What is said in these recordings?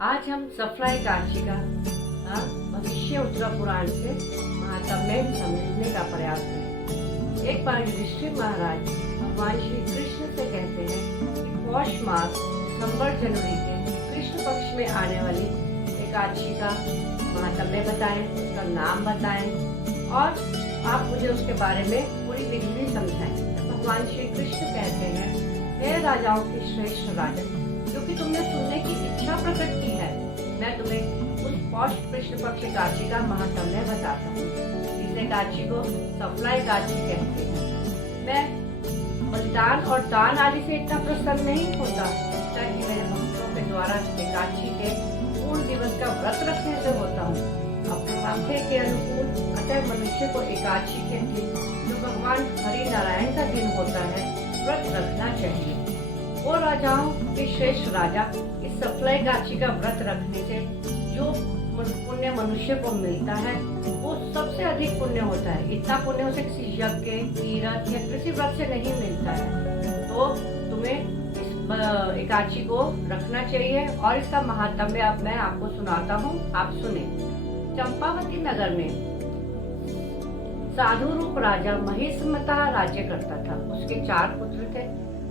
आज हम सफलाई काची का भविष्य उत्तरा पुराण से महात्म्य समझने का प्रयास करें। एक बार युधिष्ठिर महाराज भगवान श्री कृष्ण से कहते हैं कि पौष मास दिसंबर जनवरी के कृष्ण पक्ष में आने वाली एकादशी का महात्म्य बताएं, उसका नाम बताएं और आप मुझे उसके बारे में पूरी विधि समझाएं। भगवान श्री कृष्ण कहते हैं, हे राजाओं के श्रेष्ठ राजन, क्योंकि तुमने सुनने की इच्छा प्रकट की है, मैं तुम्हें उस पौष कृष्ण पक्ष एकादशी का महात्म्य बताता हूँ। इस एकादशी को सफला एकादशी कहते हैं। मैं बलिदान और दान आदि से इतना प्रसन्न नहीं होता ताकि मेरे भक्तों के द्वारा एकादशी के पूर्ण दिवस का व्रत रखने से होता हूँ। अपने भाग्य के अनुकूल अतः मनुष्य को एकादशी के दिन, जो भगवान हरि नारायण का दिन होता है, व्रत रखना चाहिए। वो राजाओं के श्रेष्ठ राजा, इस सफला एकादशी का व्रत रखने से जो पुण्य मनुष्य को मिलता है वो सबसे अधिक पुण्य होता है। इतना पुण्य उसे किसी यज्ञ, तीर्थ या किसी व्रत से नहीं मिलता है। तो तुम्हें इस एकादशी को रखना चाहिए और इसका महात्म्य अब मैं आपको सुनाता हूँ, आप सुने। चंपावती नगर में साधु रूप राजा महिष्मता राज्य करता था। उसके 4 पुत्र थे।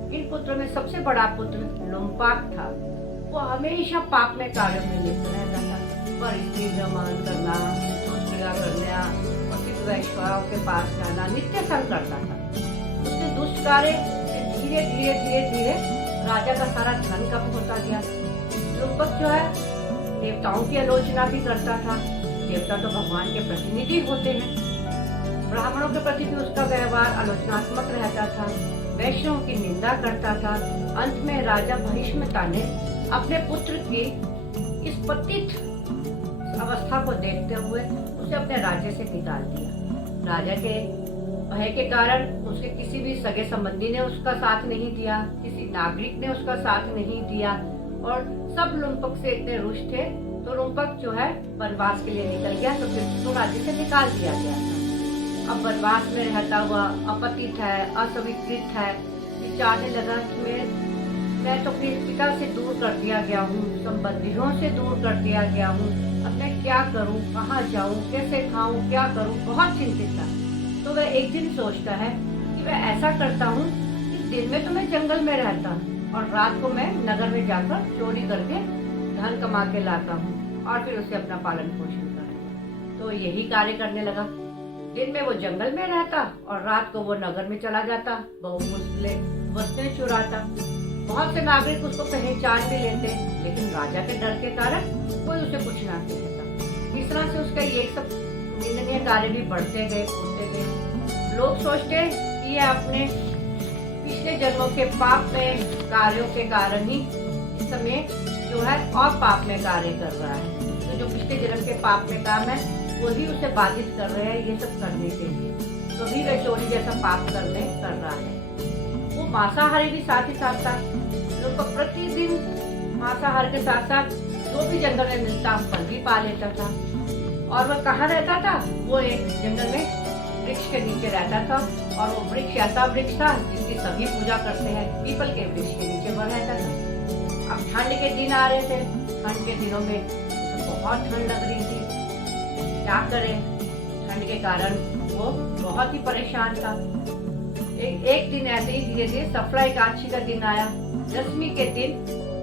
इन पुत्रों में सबसे बड़ा पुत्र लोमपाक था। वो हमेशा पाप में कार्यों में लिप्त रहता था। पर स्त्री मान करना, क्रिया करना, पतित वैश्वाओं के पास जाना, नित्य संग करता था। उसने दुष्ट कार्य धीरे धीरे धीरे धीरे राजा का सारा धन कम होता गया। लोमपाक जो है देवताओं की आलोचना भी करता था। देवता तो भगवान के प्रतिनिधि होते हैं। ब्राह्मणों के प्रति भी उसका व्यवहार आलोचनात्मक रहता था। वैष्णवों की निंदा करता था। अंत में राजा महिष्मता ने अपने पुत्र की इस पतित अवस्था को देखते हुए उसे अपने राज्य से निकाल दिया। राजा के भय के कारण उसके किसी भी सगे संबंधी ने उसका साथ नहीं दिया, किसी नागरिक ने उसका साथ नहीं दिया और सब लोमपाक से इतने रुष्ट थे। तो लोमपाक जो है वनवास के लिए निकल गया, तो फिर उसको राज्य से निकाल दिया गया था। अब वनवास में रहता हुआ अपतित है, अस्वीकृत है, विचारने लगा कि मैं तो अपने पिता से दूर कर दिया गया हूँ, संबंधियों से दूर कर दिया गया हूँ। अब मैं क्या करूँ, कहाँ जाऊँ, कैसे खाऊँ, क्या करूँ, बहुत चिंतित था। तो वह एक दिन सोचता है कि मैं ऐसा करता हूँ कि दिन में तो मैं जंगल में रहता और रात को मैं नगर में जाकर चोरी करके धन कमा के लाता हूँ और फिर उसे अपना पालन पोषण करता। तो यही कार्य करने लगा। दिन में वो जंगल में रहता और रात को वो नगर में चला जाता, बहुमूल्य वस्तुएं चुराता। बहुत से नागरिक उसको पहचान भी लेते, लेकिन राजा के डर के कारण कोई उसे कुछ ना कहता। इस तरह से उसका ये सब निंदनीय कार्य भी बढ़ते गए, होते गए। लोग सोचते कि ये अपने पिछले जन्मों के पाप में कार्यों के कारण ही इस समय जो है और पाप में कार्य कर रहा है। तो जो पिछले जन्म के पाप में काम है वही उसे बाधित कर रहे हैं ये सब करने के लिए। तो भी वह चोरी जैसा पाप कर रहा है। वो मांसाहारी भी साथ ही साथ था। लोग प्रतिदिन मांसाहार के साथ साथ जो भी जंगल में मिलता फल भी पा लेता था। और वह कहाँ रहता था? वो एक जंगल में वृक्ष के नीचे रहता था और वो वृक्ष ऐसा वृक्ष था जिसकी सभी पूजा करते हैं। पीपल के वृक्ष के नीचे वह रहता था। अब ठंड के दिन आ रहे थे। ठंड के दिनों में बहुत ठंड लग रही थी। क्या करे, ठंड के कारण वो बहुत ही परेशान था। एक दिन ऐसे ही धीरे धीरे सफला एकादशी का दिन आया। दशमी के दिन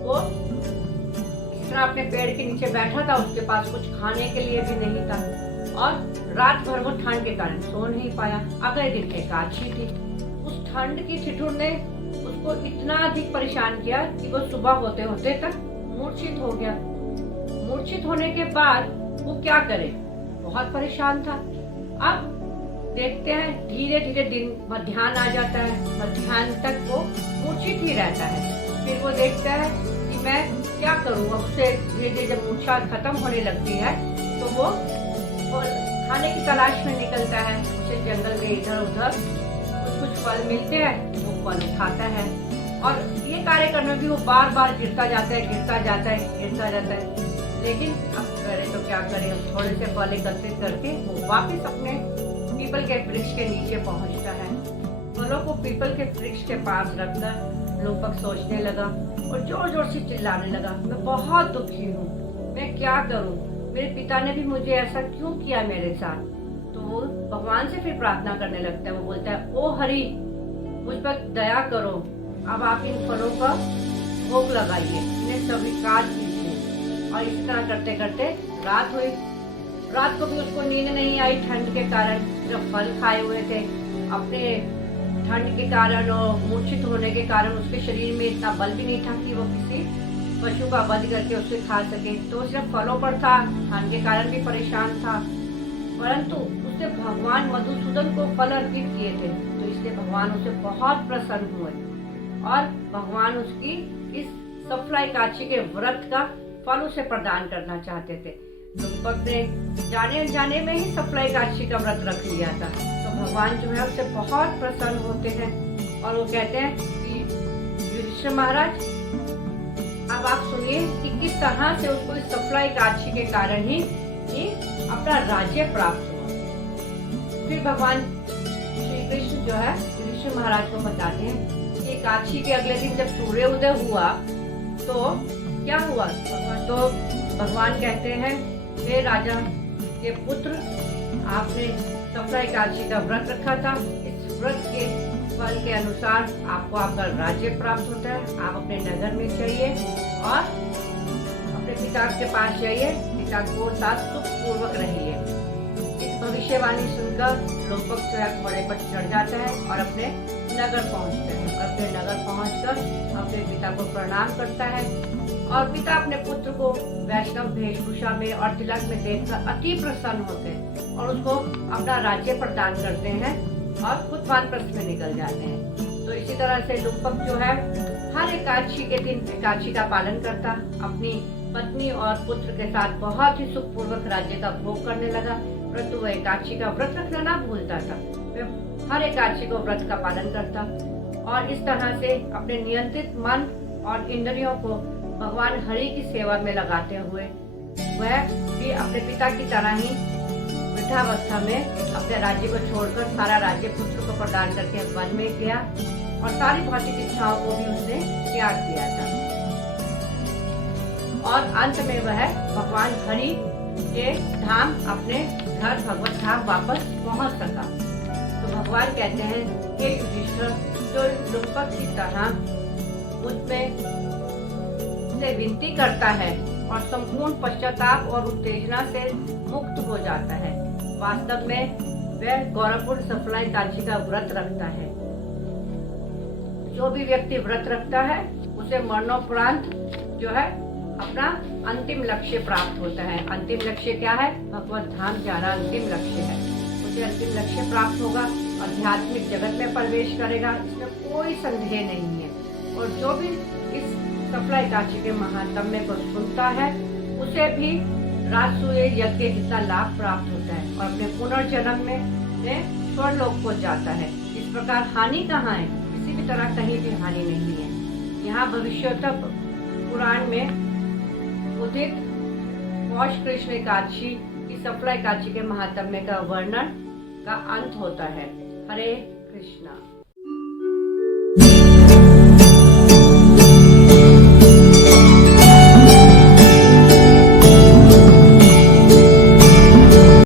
वो इस तरह अपने पेड़ के नीचे बैठा था। उसके पास कुछ खाने के लिए भी नहीं था और रात भर वो ठंड के कारण सो नहीं पाया। अगले दिन एकादशी थी। उस ठंड की ठिठुर ने उसको इतना अधिक परेशान किया कि वो सुबह होते होते तक मूर्छित हो गया। मूर्छित होने के बाद वो क्या करे, बहुत परेशान था। अब देखते हैं धीरे धीरे दिन मध्याह्न आ जाता है। मध्याह्न तक वो मूर्छित ही रहता है। फिर वो देखता है कि मैं क्या करूँ। अब उसे धीरे धीरे जब मूर्छा खत्म होने लगती है तो वो खाने की तलाश में निकलता है। उसे जंगल में इधर उधर कुछ फल मिलते हैं, वो फल उठाता है और ये कार्य करने में भी वो बार बार गिरता जाता है, गिरता जाता है, गिरता जाता है। लेकिन अब करे तो क्या करे, थोड़े से फल एकत्रित करके वो वापस अपने पीपल के वृक्ष के नीचे पहुंचता है। फलों को पीपल के वृक्ष के पास रखकर लोपक सोचने लगा और जोर जोर से चिल्लाने लगा, मैं बहुत दुखी हूँ, मैं क्या करूँ, मेरे पिता ने भी मुझे ऐसा क्यों किया मेरे साथ। तो वो भगवान से फिर प्रार्थना करने लगता है। वो बोलता है, ओ हरि, मुझ पर दया करो, अब आप इन फलों का भोग लगाइए, इन्हें स्वीकार कीजिए। और इस तरह करते करते रात हुई। रात को भी उसको नींद नहीं आई ठंड के कारण, जब फल खाए हुए थे। अपने ठंड के कारण और मूर्छित होने के कारण उसके शरीर में इतना बल भी नहीं था कि वो किसी पशु का वध करके उसे खा सके। तो वो सिर्फ फलों पर था, ठंड के कारण भी परेशान था। परंतु उसने भगवान मधुसूदन को फल अर्पित किए थे, तो इसलिए भगवान उसे बहुत प्रसन्न हुए और भगवान उसकी इस सफला एकादशी के व्रत का फल उसे प्रदान करना चाहते थे। लोपक ने जाने अनजाने में ही सफला एकादशी का व्रत रख लिया था। तो भगवान जो है उससे बहुत प्रसन्न होते हैं और वो कहते हैं कि युधिष्ठिर महाराज, अब आप सुनिए कि किस तरह से उसको इस सफला एकादशी के कारण ही अपना राज्य प्राप्त हुआ। फिर भगवान श्री कृष्ण जो है युधिष्ठिर महाराज को बताते हैं कि एकादशी के अगले दिन जब सूर्योदय हुआ तो क्या हुआ। तो भगवान कहते हैं, हे राजा के पुत्र, आपने सफला एकादशी का व्रत रखा था, इस व्रत के फल के अनुसार आपको आपका राज्य प्राप्त होता है। आप अपने नगर में जाइए और अपने पिता के पास जाइए, पिता को साथ सुख पूर्वक रहिए। इस भविष्यवाणी सुनकर लोपक जो है घोड़े पर चढ़ जाता है और अपने नगर पहुंचता है। और अपने नगर पहुंचकर अपने पिता को प्रणाम करता है और पिता अपने पुत्र को वैष्णव वेशभूषा में और तिलक में देखकर अति प्रसन्न होते हैं और उसको अपना राज्य प्रदान करते हैं और खुद वानप्रस्थ में निकल जाते हैं। तो इसी तरह से लोपक जो है हर एकादशी के दिन एकादशी का पालन करता, अपनी पत्नी और पुत्र के साथ बहुत ही सुखपूर्वक राज्य का भोग करने लगा। परंतु वह एकादशी का व्रत रखना ना भूलता था। वह हर एकादशी को व्रत का पालन करता और इस तरह से अपने नियंत्रित मन और इंद्रियों को भगवान हरि की सेवा में लगाते हुए वह भी अपने पिता की तरह ही वृद्धावस्था में अपने राज्य को छोड़कर सारा राज्य पुत्र को प्रदान करके वन में गया और सारी भौतिक इच्छाओं को भी उसने त्याग दिया था। और अंत में वह भगवान हरि के धाम अपने घर भगवत धाम वापस पहुंच सका। तो भगवान कहते हैं, हे युधिष्ठिर, जो लोपक की तरह मुझमें से विनती करता है और संपूर्ण पश्चाताप और उत्तेजना से मुक्त हो जाता है, वास्तव में वह गौरवपूर्ण सफला एकादशी का व्रत रखता है। जो भी व्यक्ति व्रत रखता है उसे मरणोपरांत जो है अपना अंतिम लक्ष्य प्राप्त होता है। अंतिम लक्ष्य क्या है? भगवत धाम जाना अंतिम लक्ष्य है। उसे अंतिम लक्ष्य प्राप्त होगा, आध्यात्मिक जगत में प्रवेश करेगा, इसमें कोई संदेह नहीं है। और जो भी इस सफला एकादशी के महात्म्य को सुनता है उसे भी राजसूय यज्ञ जितना लाभ प्राप्त होता है और अपने पुनर्जन्म में स्वर्लोक को जाता है। इस प्रकार हानि कहाँ है? किसी भी तरह कहीं भी हानि नहीं है। यहाँ भविष्योत्तर पुराण में उदित पौष कृष्ण एकादशी की सफला एकादशी के महात्म्य का वर्णन का अंत होता है। हरे कृष्णा।